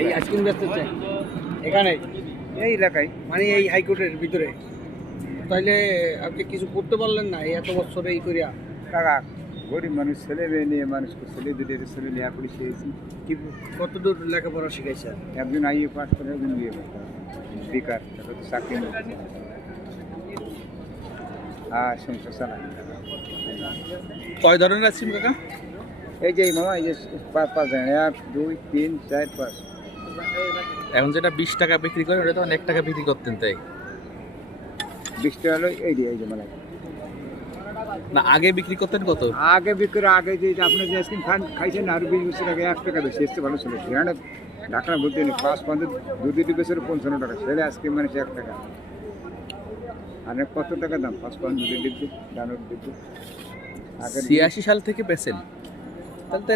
এই আইসক্রিম ব্যস্ত হচ্ছে এখানে এই এলাকায় মানে এই হাইকোর্টের ভিতরে, তাইলে আপনি কিছু করতে পারলেন না এই এত বছরে এই করিয়া? টাকা গরিব মানুষ, ছেলে মেয়ে নিয়ে মানুষ, ছেলে দুটো ছেলে নিয়ে পড়ে শিখেছি। কি কত দূর লেখাপড়া শিখাইছে? একজন আইএ পাস করে, একজন বিয়ে করতে বেকার, তারপর তো চাকরি নেই। সংসার চালায়। কয় ধরনের আইসক্রিম কাকা? এই যে মামা, এই যে পাঁচ ধরনের, 1 2 3 4 5। এখন যেটা 20 টাকা বিক্রি করে ওটা তো 1 টাকা বিক্রি করতেন, তাই 20 টাকা হলো এই যে মালাই। না আগে বিক্রি করতেন কত? আগে বিক্রি, আগে যে আপনি যে আইসক্রিম খাইছেন আরো 20 বছর আগে 1 টাকা বেশি এসছে, ভালো ছিল। সেখানে ঢাকা বলতে নেই, 5 2 বছরে 55 টাকা, সেটা আইসক্রিম মানে 1 টাকা। আর কত টাকা দাম? 5 দুধের ডিব্বি, ডানোর ডিব্বি। 86 সাল থেকে বেচেন তাহলে